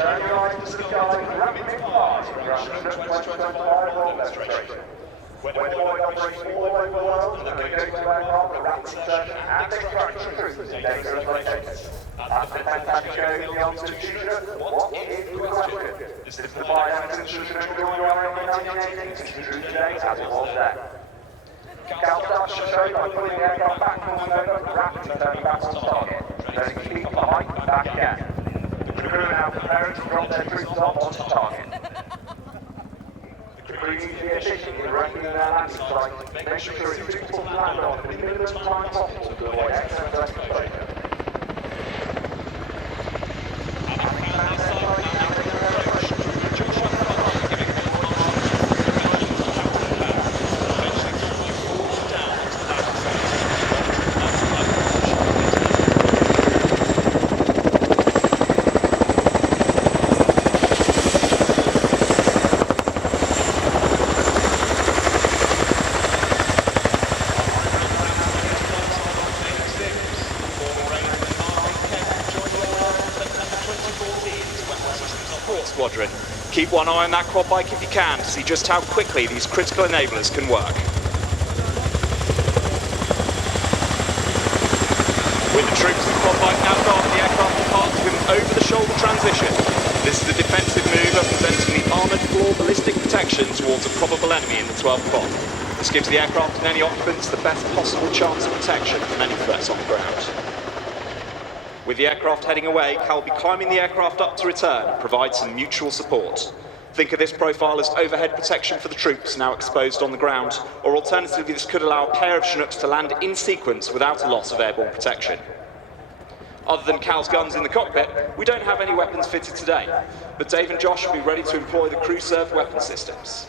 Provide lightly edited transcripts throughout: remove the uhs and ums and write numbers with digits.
turn your eyes to the sky and rapid fire around the Chinook 2025 roll demonstration. When deployed operations all over the world, and they go to aircraft for rapid insertion and extraction troops in dangerous locations. After the fantastic show in the answer to Chinook, what is the question? This is the bioensign Chinook during the RIAT in 1980 is true today as it was then. Cal starts the show by pulling the aircraft back from the over and rapidly turning back on target, noting keep the height and back again. The crew now preparing to drop their troops off onto target. The crew usually efficiently directing their landing site, making sure it's suitable to land on in the minimum time possible to avoid excellent exposure. Squadron. Keep one eye on that quad bike if you can to see just how quickly these critical enablers can work. With the troops and quad bike now gone, the aircraft departs with an over-the-shoulder transition. This is a defensive move representing the armoured floor ballistic protection towards a probable enemy in the 12th quad. This gives the aircraft and any occupants the best possible chance of protection from any threats on the ground. With the aircraft heading away, Cal will be climbing the aircraft up to return and provide some mutual support. Think of this profile as overhead protection for the troops now exposed on the ground, or alternatively this could allow a pair of Chinooks to land in sequence without a loss of airborne protection. Other than Cal's guns in the cockpit, we don't have any weapons fitted today, but Dave and Josh will be ready to employ the crew-served weapon systems.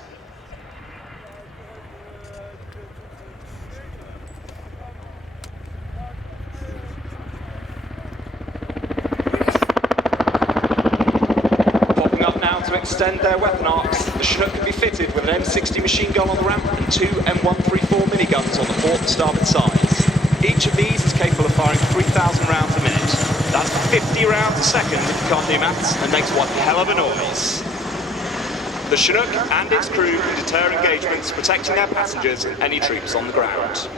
To extend their weapon arcs, the Chinook can be fitted with an M60 machine gun on the ramp and two M134 miniguns on the port and starboard sides. Each of these is capable of firing 3,000 rounds a minute. That's 50 rounds a second if you can't do maths, and makes one hell of a noise. The Chinook and its crew can deter engagements, protecting their passengers and any troops on the ground.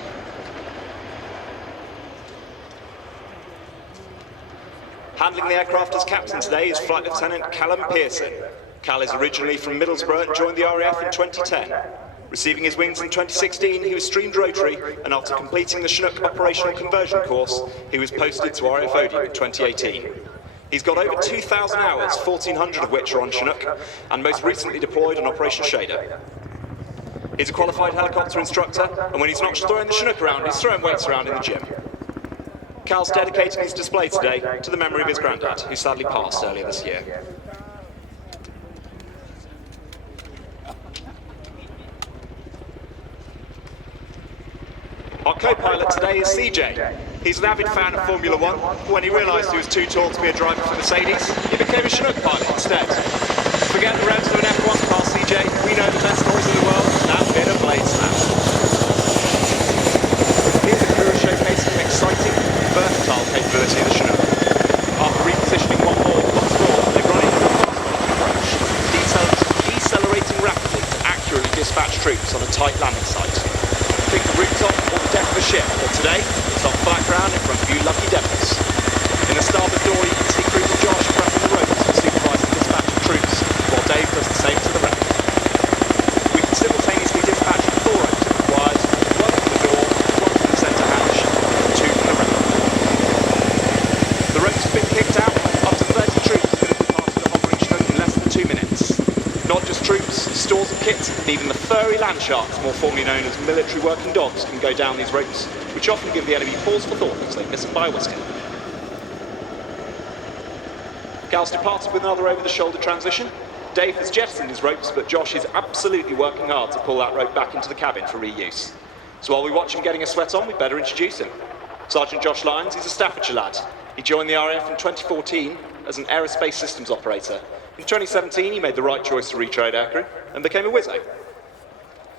Handling the aircraft as captain today is Flight Lieutenant Callum Pearson. Cal is originally from Middlesbrough and joined the RAF in 2010. Receiving his wings in 2016, he was streamed rotary, and after completing the Chinook operational conversion course, he was posted to RAF Odium in 2018. He's got over 2,000 hours, 1,400 of which are on Chinook, and most recently deployed on Operation Shader. He's a qualified helicopter instructor, and when he's not throwing the Chinook around, he's throwing weights around in the gym. Cal's dedicating his display today to the memory of his granddad, who sadly passed earlier this year. Our co-pilot today is CJ. He's an avid fan of Formula One. When he realised he was too tall to be a driver for Mercedes, he became a Chinook pilot instead. Forget the revs of an F1 car, CJ. We know the best noise in the world, that bit of blade snap. Here's the crew showcasing an exciting, versatile capability of the Chinook. After repositioning once more, they've run into a fast approach, decelerating rapidly to accurately dispatch troops on a tight landing site. Think the rooftop or the deck of a ship, but today it's on flat ground in front of you lucky devils. In the starboard door you can see crew Josh pressing the ropes to supervise the dispatch of troops, while Dave does the same to the ramp. We can simultaneously dispatch 4 ropes if required, 1 from the door, 1 from the centre hatch, and 2 from the ramp. The ropes have been kicked out, up to 30 troops could have departed the hovering Chinook in less than 2 minutes. Not just troops, stores of kit, and even the furry land sharks, more formally known as military working dogs, can go down these ropes, which often give the enemy pause for thought as they miss them by a whisker. Cal's departed with another over-the-shoulder transition. Dave has jettisoned his ropes, but Josh is absolutely working hard to pull that rope back into the cabin for reuse. So while we watch him getting a sweat on, we'd better introduce him. Sergeant Josh Lyons is a Staffordshire lad. He joined the RAF in 2014 as an aerospace systems operator. In 2017, he made the right choice to retrade aircrew and became a Wizzo.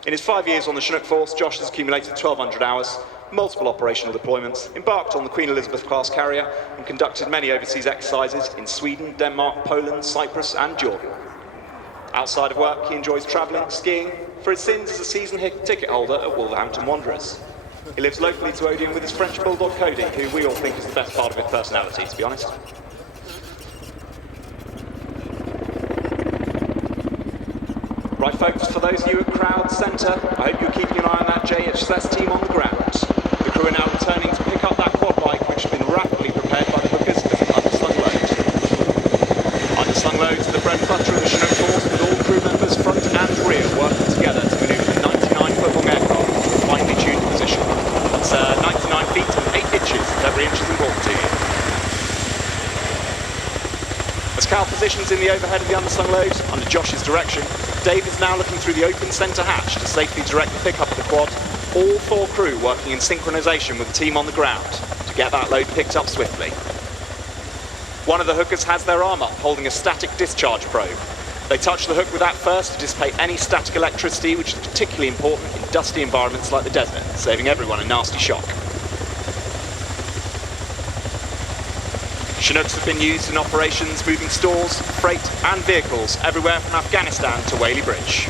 In his 5 years on the Chinook Force, Josh has accumulated 1,200 hours, multiple operational deployments, embarked on the Queen Elizabeth class carrier, and conducted many overseas exercises in Sweden, Denmark, Poland, Cyprus, and Jordan. Outside of work, he enjoys travelling, skiing, for his sins as a season ticket holder at Wolverhampton Wanderers. He lives locally to Odeon with his French bulldog Cody, who we all think is the best part of his personality, to be honest. Right folks, for those of you at Crowd Centre, I hope you're keeping an eye on that JHS team on the ground. The crew are now returning to pick up that quad bike which has been rapidly prepared by the hookers as an underslung load. Underslung loads are the bread and butter of the Chinook force, with all crew members front and rear working together to manoeuvre the 99-foot-long aircraft to a finely tuned position. That's 99 feet and 8 inches at every inch is important to you. As Cal positions in the overhead of the underslung load, under Josh's direction, Dave is now looking through the open centre hatch to safely direct the pickup of the quad, all 4 crew working in synchronisation with the team on the ground to get that load picked up swiftly. One of the hookers has their arm up, holding a static discharge probe. They touch the hook with that first to dissipate any static electricity, which is particularly important in dusty environments like the desert, saving everyone a nasty shock. Chinooks have been used in operations moving stores, freight and vehicles everywhere from Afghanistan to Whaley Bridge.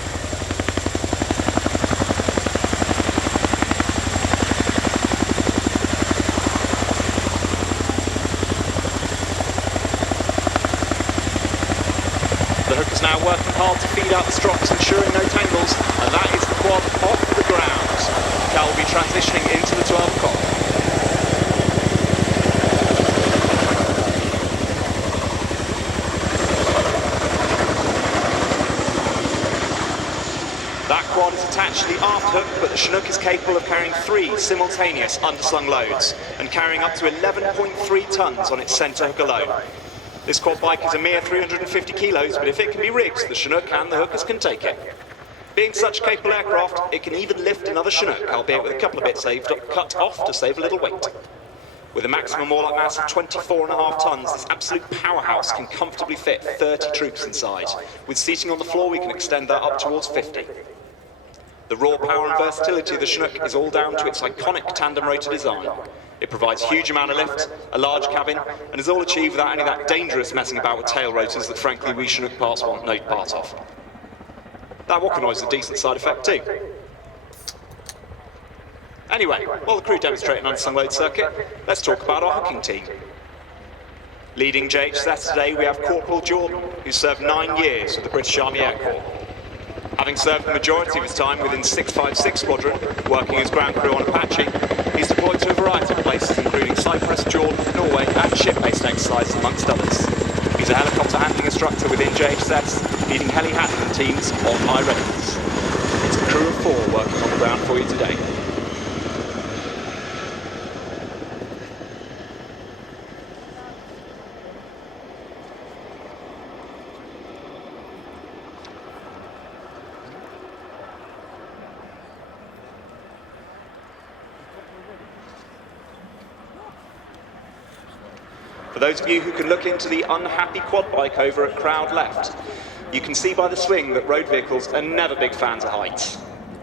The hook is now working hard to feed out the strops, ensuring no tangles, and that is the quad off the ground. Cal will be transitioning into the 12 o'clock. That quad is attached to the aft hook, but the Chinook is capable of carrying 3 simultaneous underslung loads and carrying up to 11.3 tons on its centre hook alone. This quad bike is a mere 350 kilos, but if it can be rigged, the Chinook and the hookers can take it. Being such a capable aircraft, it can even lift another Chinook, albeit with a couple of bits cut off to save a little weight. With a maximum all-up mass of 24.5 tons, this absolute powerhouse can comfortably fit 30 troops inside. With seating on the floor, we can extend that up towards 50. The raw power and versatility of the Chinook is all down to its iconic tandem rotor design. It provides a huge amount of lift, a large cabin, and is all achieved without any of that dangerous messing about with tail rotors that frankly we Chinook parts want no part of. That walker noise is a decent side effect too. Anyway, while the crew demonstrate an underslung load circuit, let's talk about our hooking team. Leading JHS today, we have Corporal Jordan, who served 9 years with the British Army Air Corps. Having served the majority of his time within 656 Squadron, working as ground crew on Apache, he's deployed to a variety of places including Cyprus, Jordan, Norway and ship-based exercises amongst others. He's a helicopter handling instructor within JHS, leading heli handling teams on high readiness. It's a crew of 4 working on the ground for you today. For those of you who can look into the unhappy quad bike over at Crowd left, you can see by the swing that road vehicles are never big fans of heights.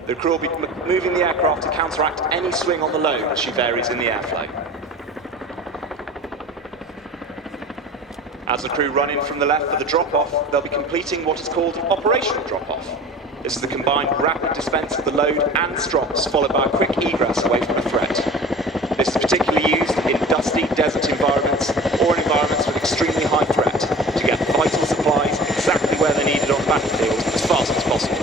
The crew will be moving the aircraft to counteract any swing on the load as she varies in the airflow. As the crew run in from the left for the drop-off, they'll be completing what is called an operational drop-off. This is the combined rapid dispense of the load and strops, followed by a quick egress away from the threat. This is particularly used in dusty desert environments or in environments with extremely high threat to get vital supplies exactly where they're needed on the battlefield as fast as possible.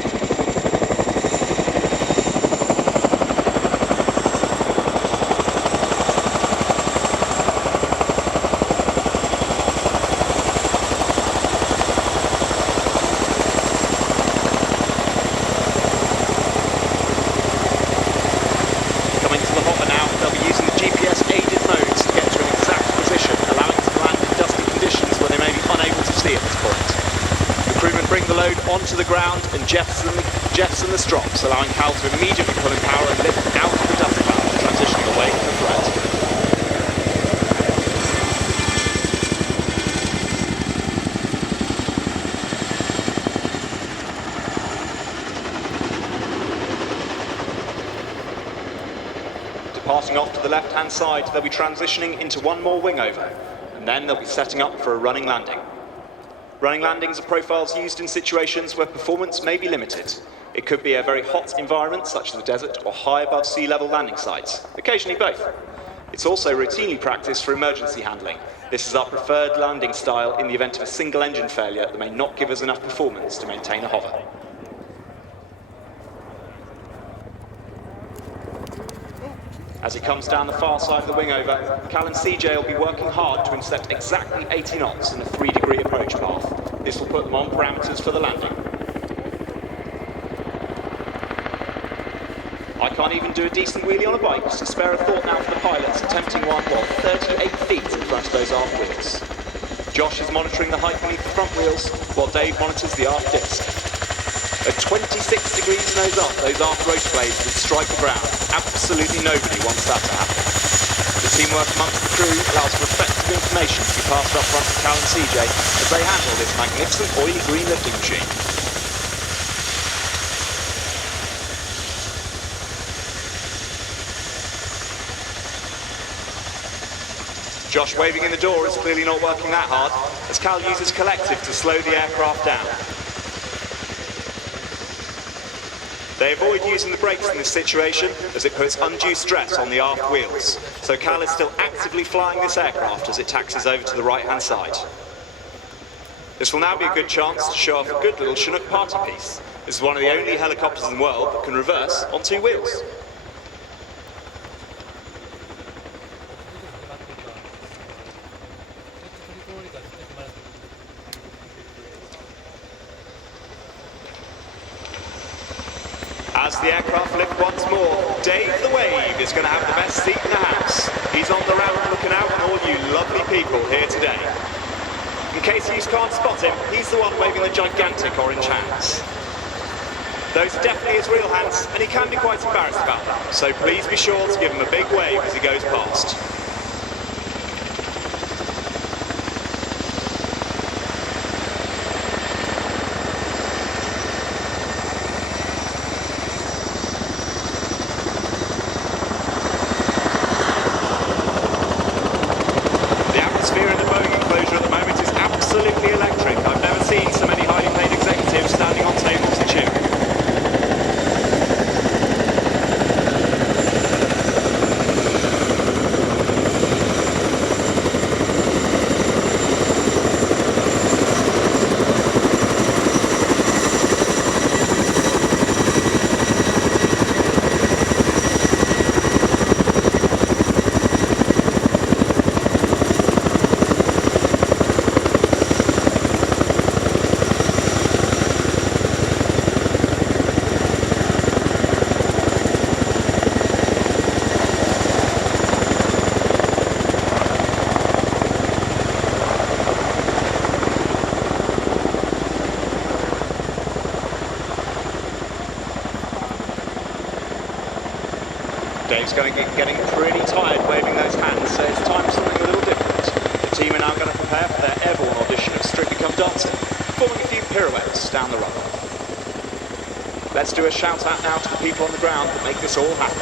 Coming to the hopper now, they'll be using the GPS-aided modes to get to an exact position, allowing us to land in dusty conditions where they may be unable to see at this point. The crewmen bring the load onto the ground and jettison the strops, allowing Cal to immediately pull in power and lift out of the dust cloud, transitioning away from the threat. Starting off to the left-hand side, they'll be transitioning into one more wing over, and then they'll be setting up for a running landing. Running landings are profiles used in situations where performance may be limited. It could be a very hot environment, such as the desert, or high above sea level landing sites, occasionally both. It's also routinely practiced for emergency handling. This is our preferred landing style in the event of a single engine failure that may not give us enough performance to maintain a hover. As he comes down the far side of the wing over, Cal and CJ will be working hard to intercept exactly 80 knots in a 3-degree approach path. This will put them on parameters for the landing. I can't even do a decent wheelie on a bike, so spare a thought now for the pilots attempting one, 38 feet in front of those aft wheels. Josh is monitoring the height beneath the front wheels, while Dave monitors the aft disc. At 26 degrees nose up, those aft rotor blades will strike the ground. Absolutely nobody wants that to happen. The teamwork amongst the crew allows for effective information to be passed up front to Cal and CJ as they handle this magnificent oily green lifting machine. Josh waving in the door is clearly not working that hard, as Cal uses collective to slow the aircraft down. They avoid using the brakes in this situation as it puts undue stress on the aft wheels, so Cal is still actively flying this aircraft as it taxis over to the right-hand side. This will now be a good chance to show off a good little Chinook party piece. This is one of the only helicopters in the world that can reverse on 2 wheels. As the aircraft lift once more, Dave the Wave is going to have the best seat in the house. He's on the road looking out on all you lovely people here today. In case you can't spot him, he's the one waving the gigantic orange hands. Those are definitely his real hands, and he can be quite embarrassed about them, so please be sure to give him a big wave as he goes past. Dave's getting pretty tired waving those hands, so it's time for something a little different. The team are now going to prepare for their airborne audition of Strictly Come Dancing, performing a few pirouettes down the runway. Let's do a shout out now to the people on the ground that make this all happen.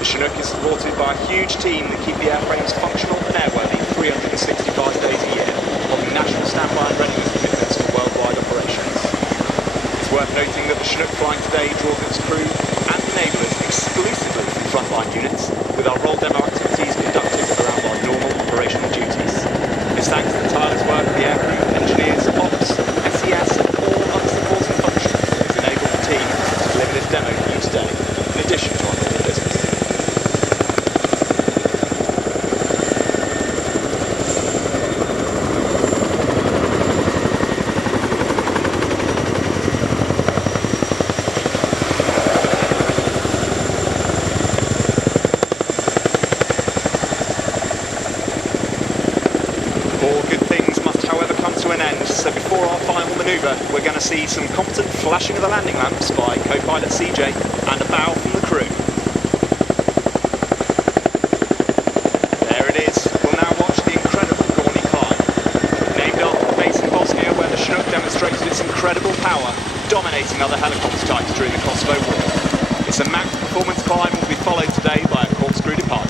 The Chinook is supported by a huge team that keep the airframes functional and airworthy 365 days a year, holding national standby and readiness commitments for worldwide operations. It's worth noting that the Chinook flying today draws its crew and enablers exclusively from frontline units, with our roll demo activities conducted around our normal operational duties. It's thanks to the tireless work of the aircrew, engineers, ops, SES, and all other supporting functions that has enabled the team to deliver this demo for you today, in addition to our normal business. All good things must, however, come to an end, so before our final manoeuvre, we're going to see some competent flashing of the landing lamps by co-pilot CJ and a bow from the crew. There it is. We'll now watch the incredible Gorny climb. Named after the base in Bosnia where the Chinook demonstrated its incredible power, dominating other helicopter types during the Kosovo War. It's a max performance climb and will be followed today by a corkscrew departure.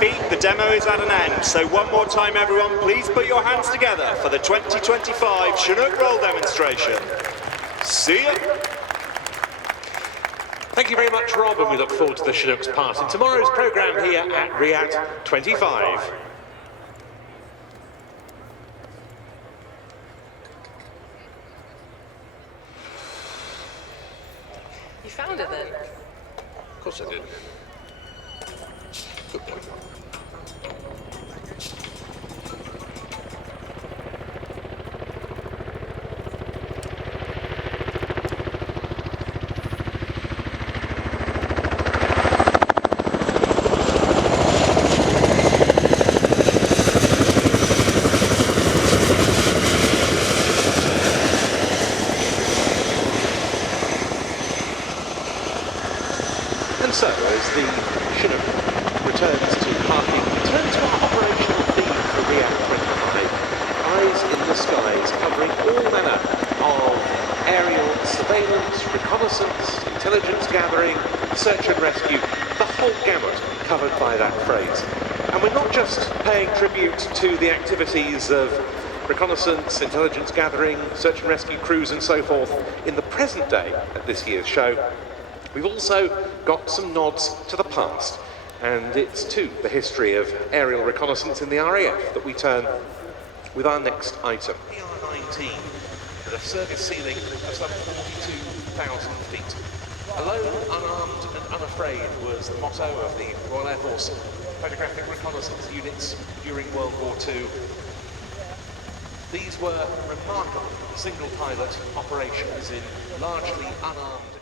feet, the demo is at an end. So one more time, everyone, please put your hands together for the 2025 Chinook roll demonstration. See ya. Thank you very much, Rob, and we look forward to the Chinooks part in tomorrow's programme here at RIAT 25. You found it then? Of course I did. Good point. And so, as the Chinook returns to parking, we turn to our operational theme for RIAT 25. Eyes in the skies, covering all manner of aerial surveillance, reconnaissance, intelligence gathering, search and rescue, the whole gamut covered by that phrase. And we're not just paying tribute to the activities of reconnaissance, intelligence gathering, search and rescue crews and so forth in the present day at this year's show. We've also got some nods to the past, and it's to the history of aerial reconnaissance in the RAF that we turn with our next item. PR-19, at a service ceiling of some 42,000 feet. Alone, unarmed and unafraid was the motto of the Royal Air Force photographic reconnaissance units during World War II. These were remarkable single-pilot operations in largely unarmed